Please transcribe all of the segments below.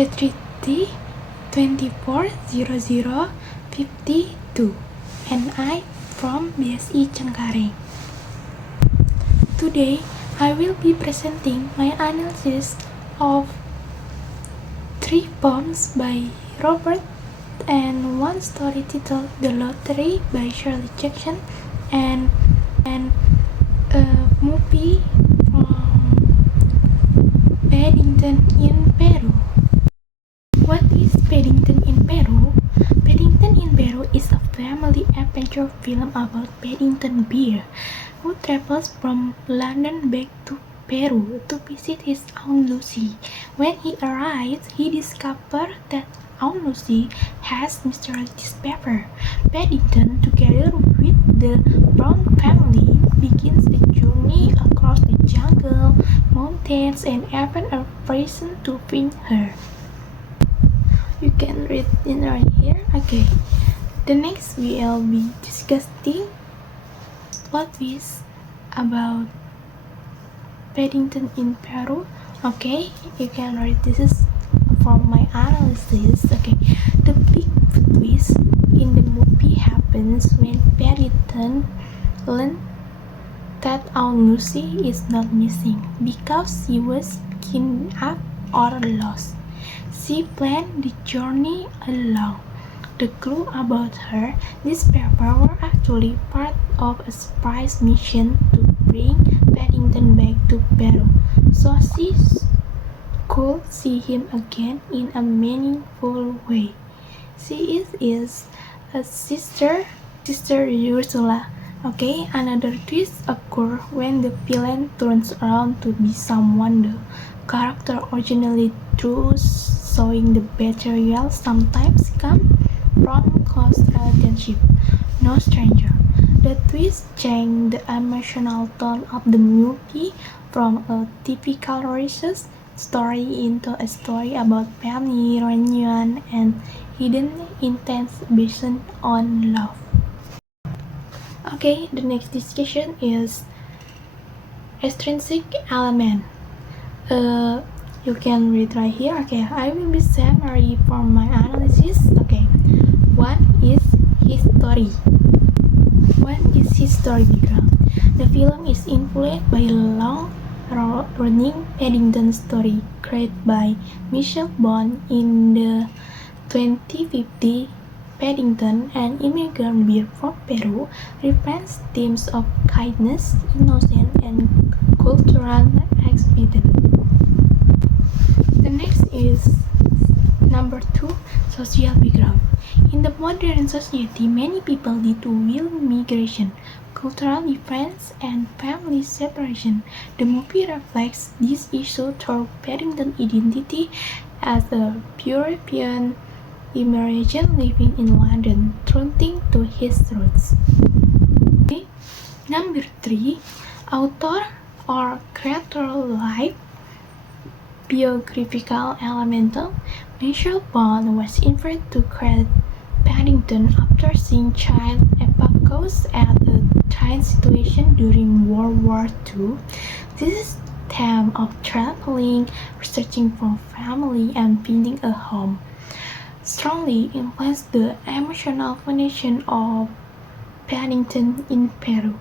333-240052, and I from BSI Cengkareng. Today, I will be presenting my analysis of 3 poems by Robert and one story titled The Lottery by Shirley Jackson, and a movie from Paddington in Peru. What is Paddington in Peru? Paddington in Peru is a family adventure film about Paddington Bear, who travels from London back to Peru to visit his Aunt Lucy. When he arrives, he discovers that Aunt Lucy has mysterious dispaper. Paddington, together with the Brown family, begins a journey across the jungle, mountains, and even a prison to find her. You can read it right here. Okay. The next we will be discussing plot twist about Paddington in Peru. Okay, you can read this is from my analysis. Okay, the big twist in the movie happens when Paddington learns that Aunt Lucy is not missing because she was kidnapped or lost. She planned the journey alone. The clue about her dispaper were actually part of a surprise mission to bring Paddington back to Peru, so she could see him again in a meaningful way. She is a sister Ursula. Okay, another twist occurs when the villain turns around to be someone the character originally drew, showing the betrayal sometimes come from close relationship, no stranger. The twist changed the emotional tone of the movie from a typical religious story into a story about family reunion and hidden intense based on love. Okay, the next discussion is extrinsic element. You can read right here. Okay, I will be summary from my analysis. Okay, one is history. What is his story background? The film is influenced by a long-running Paddington story created by Michel Bond in the 2050. Paddington, an immigrant bear from Peru, represents themes of kindness, innocence, and cultural exhibition. The next is number 2, social background. In the modern society, many people due to will migration, cultural difference, and family separation. The movie reflects this issue through Paddington's identity as a European immigrant living in London, trusting to his roots. Okay. Number 3, author or creator life biographical elemental. Michel Bond was invited to create Paddington after seeing child evacuees at a train station during World War II. This theme of traveling, searching for family, and finding a home strongly influenced the emotional foundation of Paddington in Peru.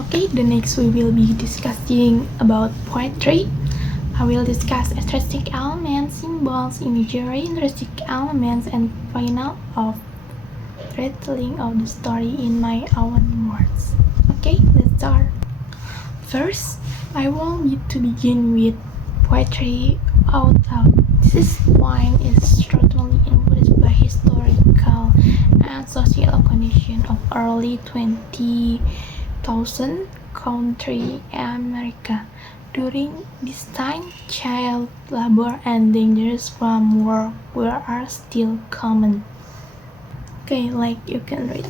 Okay, the next we will be discussing about poetry. I will discuss aesthetic elements, symbols, imagery, intrinsic elements, and final of retelling of the story in my own words. Okay, let's start. First, I want you to begin with poetry out loud. This point is strongly influenced by historical and social conditions of early 20,000 country America. During this time, child labor and dangerous farm work were still common. Okay, like you can read.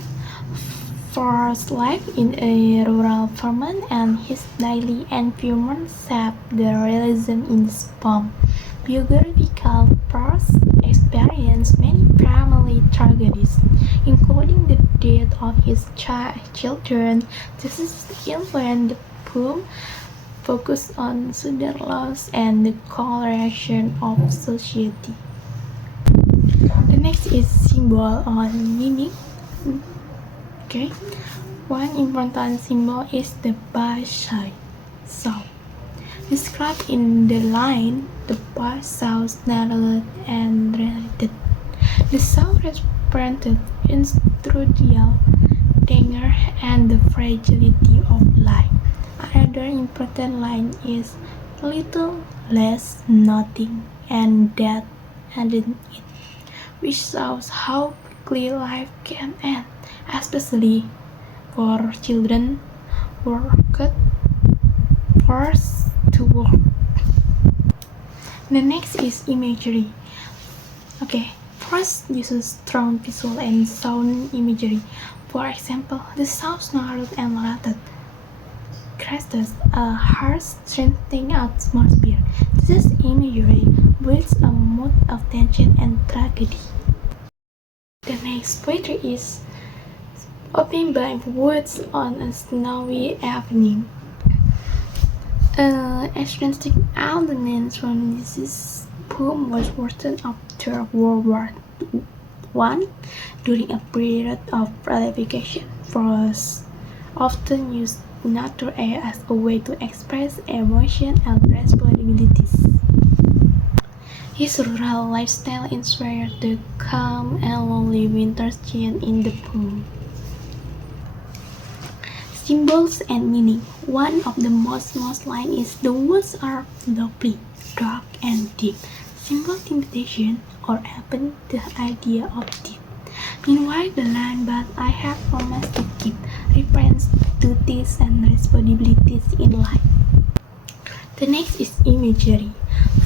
Forrest's life in a rural farmland and his daily environment shaped the realism in this poem. Biographical prose experienced many family tragedies, including the death of his children. This is influenced the poem focus on social laws and the collaboration of society. The next is symbol on meaning. Okay, one important symbol is the bar sound. Described in the line, the bar sounds narrowed and related. The sound represented industrial danger and the fragility of life. Another important line is little, less, nothing, and that ended it, which shows how quickly life can end, especially for children forced to work. The next is imagery. Okay, first uses strong visual and sound imagery. For example, the sounds narrowed and related creates a harsh, strengthening atmosphere. This imagery builds a mood of tension and tragedy. The next poetry is opened by woods on a snowy evening. Extrinsic elements from this poem was written after World War I during a period of relaxation. Prose often used natural air as a way to express emotion and responsibilities. His rural lifestyle inspired the calm and lonely winter scene in the poem. Symbols and meaning. One of the most line is the woods are lovely, dark and deep. Symbol invitation or even the idea of deep. Meanwhile, the line "but I have promised to keep" refers to duties and responsibilities in life. The next is imagery.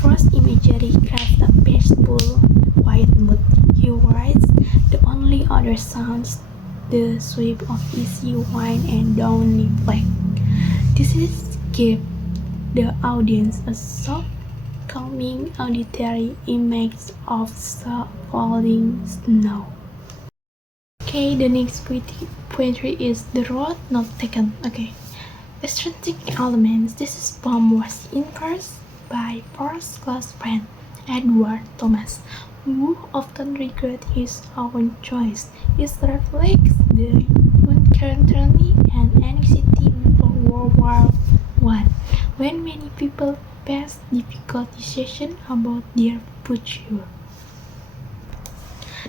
First imagery creates a peaceful, quiet mood. He writes, the only other sounds the sweep of easy wind and downy flake. This is give the audience a soft, calming auditory image of falling snow. Okay, the next poetry is The Road Not Taken. Okay, extrinsic elements. This poem was influenced by first close friend Edward Thomas, who often regret his own choice. It reflects the uncertainty and anxiety before World War I, when many people face difficult decisions about their future.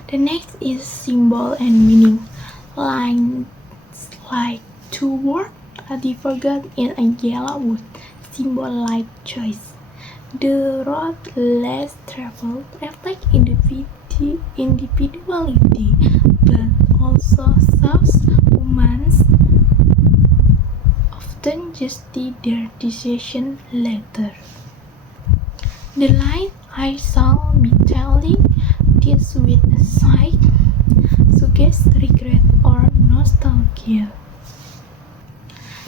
The next is symbol and meaning. Lines like two words are forgotten in a yellow wood, symbol like choice. The road less traveled reflects individuality, but also shows humans often justify their decision later. The line "I shall be telling this with a sigh" suggests regret or nostalgia.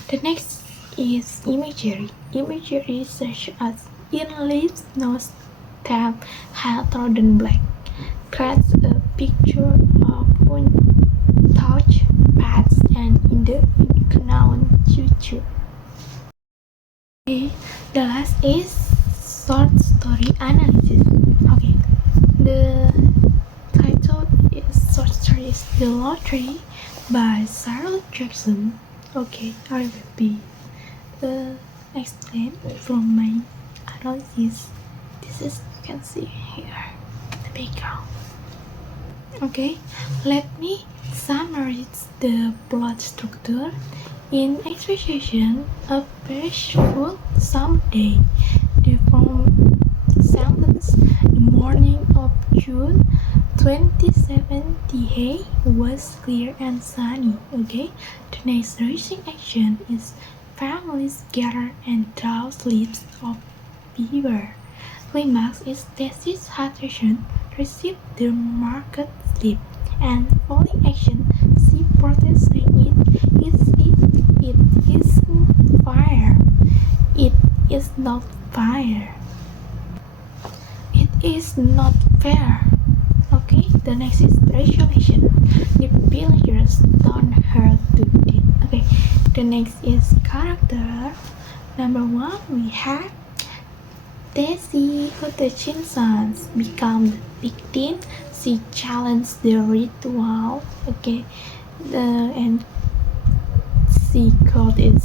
The next is imagery. Imagery such as "in leaves no stem had trodden black" creates a picture of untouched past and in the unknown future. Okay, the last is short story analysis. Okay, the title is short stories The Lottery by Charlotte Jackson. Okay, I will be explain from my analysis. This is, you can see here, the background. Okay, let me summarize the plot structure. In expectation of peaceful someday, the film sentence the morning of June 27, the day was clear and sunny. Okay, the next rushing action is families gather and draw slips of paper. Climax is Tessie's attention receive the market slip, and falling action she protests saying it isn't fire. It is not fire. It is not fair. Okay, the next is resolution. The villagers don't hurt to it. Okay, the next is character. Number 1, we have Daisy Hutchinson's become the victim. She challenged the ritual. Okay, and she called it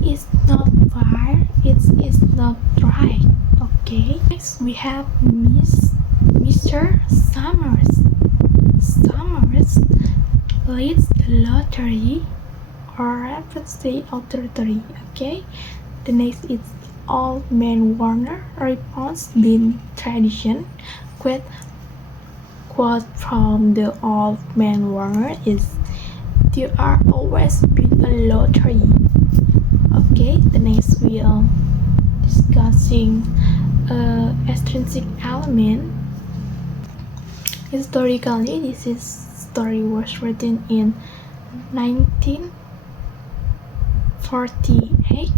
is not fair, it is not right. Okay, next we have Mr. Summers. Summers leads the lottery or representative authority. Okay, the next is Old Man Warner response in tradition. Quote from the Old Man Warner is, "There are always been a lottery." Okay, the next we are discussing extrinsic element. Historically, this story was written in 1948,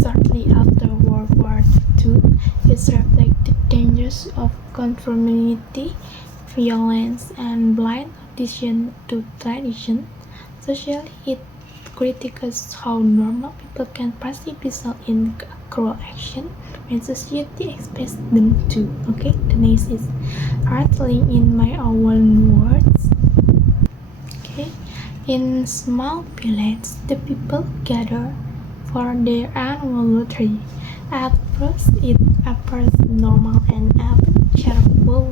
shortly after World War II. It reflects the dangers of conformity, violence, and blind adhesion to tradition. Socially, it criticizes how normal people can participate in cruel action when society expects them to. Okay, the next is telling in my own words. Okay, in small villages, the people gather for their annual lottery. At first, it appears normal and even cheerful.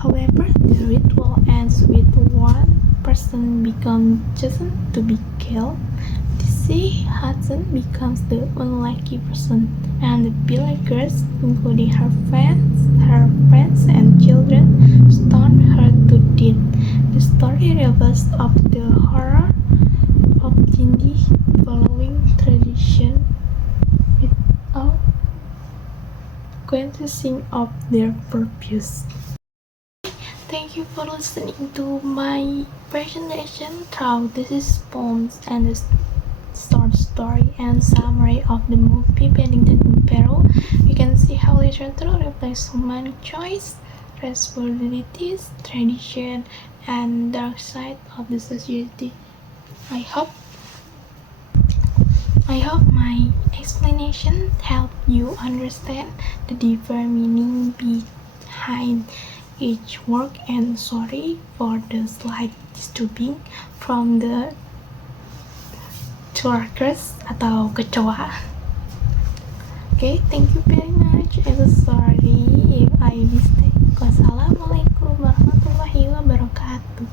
However, the ritual ends with one person becomes chosen to be killed. Dizzy Hudson becomes the unlucky person, and the villagers, including her friends and children, stone her to death. The story reveals of the horror of Jindy following tradition without consciousness of their purpose. Thank you for listening to my presentation through this poems and the short story and summary of the movie Paddington in Peril. You can see how literature reflects human choice, responsibilities, tradition, and dark side of the society. I hope my explanation helped you understand the deeper meaning behind each work, and sorry for the slight disturbing from the twerkers atau kecoa. Okay, thank you very much, and sorry if I mistake. Wassalamualaikum warahmatullahi wabarakatuh.